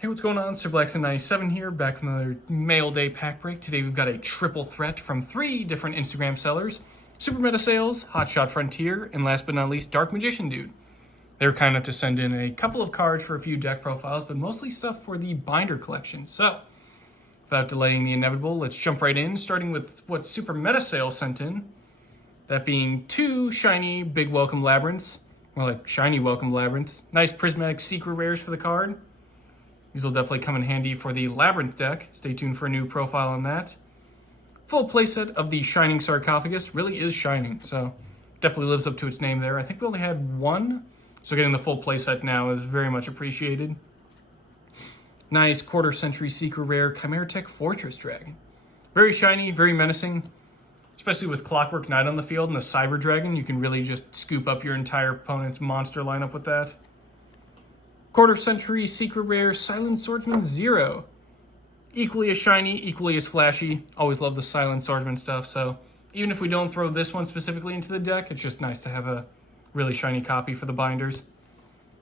Hey, what's going on? SirBlackson97 here, back from another mail day pack break. Today we've got a triple threat from 3 different Instagram sellers. Super Meta Sales, Hotshot Frontier, and last but not least, Dark Magician Dude. They were kind enough to send in a couple of cards for a few deck profiles, but mostly stuff for the binder collection. So, without delaying the inevitable, let's jump right in, starting with what Super Meta Sales sent in. That being 2 shiny Big Welcome Labyrinths, more like shiny Welcome Labyrinth. Nice prismatic secret rares for the card. These will definitely come in handy for the Labyrinth deck. Stay tuned for a new profile on that. Full playset of the Shining Sarcophagus. Really is shining, so definitely lives up to its name there. I think we only had 1, so getting the full playset now is very much appreciated. Nice quarter-century secret rare Chimeratech Fortress Dragon. Very shiny, very menacing, especially with Clockwork Knight on the field and the Cyber Dragon. You can really just scoop up your entire opponent's monster lineup with that. Quarter-century secret rare Silent Swordsman 0. Equally as shiny, equally as flashy. Always love the Silent Swordsman stuff, so even if we don't throw this one specifically into the deck, it's just nice to have a really shiny copy for the binders.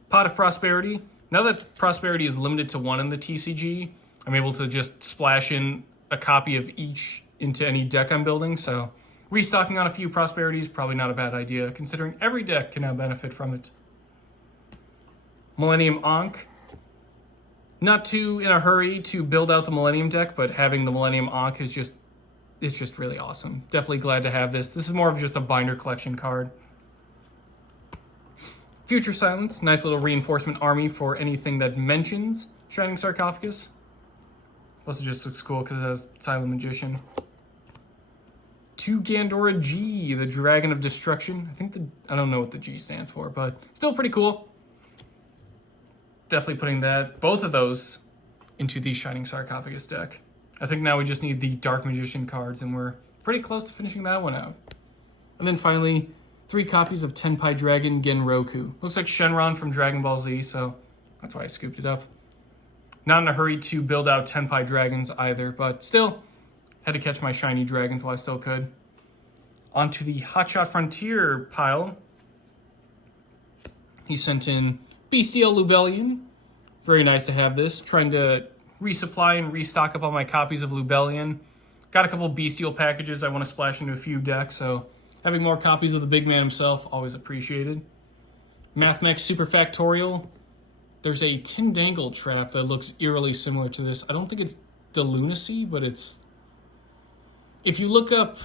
Pot of Prosperity. Now that Prosperity is limited to 1 in the TCG, I'm able to just splash in a copy of each into any deck I'm building, so restocking on a few Prosperities is probably not a bad idea, considering every deck can now benefit from it. Millennium Ankh. Not too in a hurry to build out the Millennium deck, but having the Millennium Ankh is just really awesome. Definitely glad to have this. This is more of just a binder collection card. Future Silence. Nice little reinforcement army for anything that mentions Shining Sarcophagus. Also just looks cool because it has Silent Magician. 2 Gandora G, the Dragon of Destruction. I don't know what the G stands for, but still pretty cool. Definitely putting both of those into the Shining Sarcophagus deck. I think now we just need the Dark Magician cards, and we're pretty close to finishing that one out. And then finally, 3 copies of Tenpai Dragon Genroku. Looks like Shenron from Dragon Ball Z, so that's why I scooped it up. Not in a hurry to build out Tenpai Dragons either, but still, had to catch my shiny dragons while I still could. Onto the Hotshot Frontier pile. He sent in Bestial Lubellion. Very nice to have this. Trying to resupply and restock up on my copies of Lubellion. Got a couple Bestial packages I want to splash into a few decks, so having more copies of the big man himself, always appreciated. Mathmech Super Factorial. There's a Tindangle trap that looks eerily similar to this. I don't think it's the Lunacy, but it's... If you look up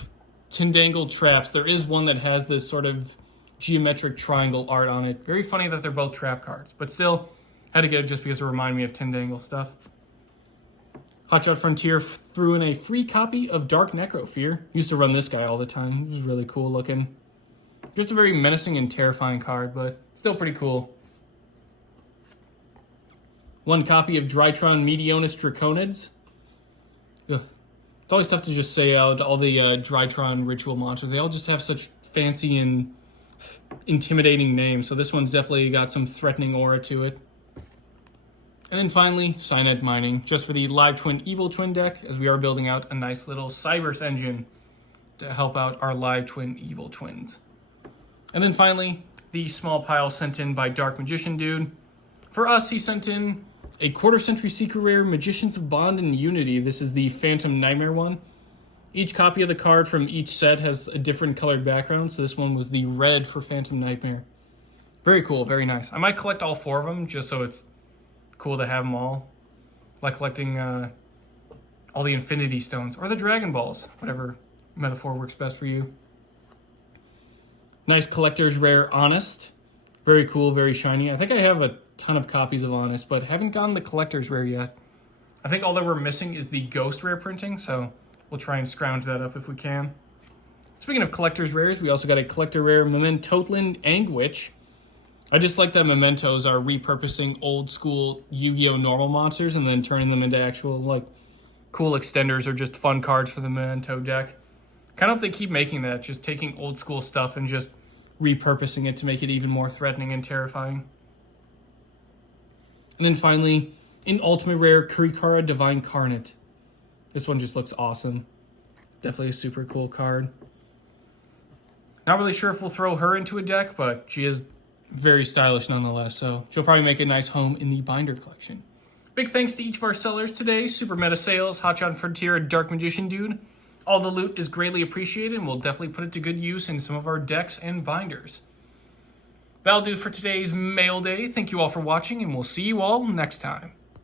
Tindangle traps, there is one that has this sort of geometric triangle art on it. Very funny that they're both trap cards, but still had to get it just because it reminded me of Tindangle stuff. Hotshot Frontier threw in a free copy of Dark Necrofear. Used to run this guy all the time. It was really cool looking. Just a very menacing and terrifying card, but still pretty cool. 1 copy of Drytron Meteonis Draconids. Ugh. It's always tough to just say out all the Drytron ritual monsters. They all just have such fancy and intimidating names, so this one's definitely got some threatening aura to it. And then finally, Cyanide Mining, just for the Live Twin Evil Twin deck, as we are building out a nice little Cybers engine to help out our Live Twin Evil Twins. And then finally, the small pile sent in by Dark Magician Dude. For us, he sent in a quarter-century secret rare Magicians of Bond and Unity. This is the Phantom Nightmare one. Each copy of the card from each set has a different colored background, so this one was the red for Phantom Nightmare. Very cool, very nice. I might collect all 4 of them, just so it's cool to have them all. Like collecting all the Infinity Stones, or the Dragon Balls, whatever metaphor works best for you. Nice collector's rare Honest. Very cool, very shiny. I think I have a ton of copies of Honest, but haven't gotten the collector's rare yet. I think all that we're missing is the Ghost rare printing, so we'll try and scrounge that up if we can. Speaking of collector's rares, we also got a collector rare Mementotland Angwitch. I just like that Mementos are repurposing old school YuGiOh normal monsters and then turning them into actual like cool extenders or just fun cards for the Memento deck. Kind of if they keep making that, just taking old school stuff and just repurposing it to make it even more threatening and terrifying. And then finally, in Ultimate Rare, Kurikara Divine Carnate. This one just looks awesome. Definitely a super cool card. Not really sure if we'll throw her into a deck, but she is very stylish nonetheless, so she'll probably make a nice home in the binder collection. Big thanks to each of our sellers today, Super Meta Sales, Hotshot Frontier, and Dark Magician Dude. All the loot is greatly appreciated, and we'll definitely put it to good use in some of our decks and binders. That'll do for today's mail day. Thank you all for watching, and we'll see you all next time.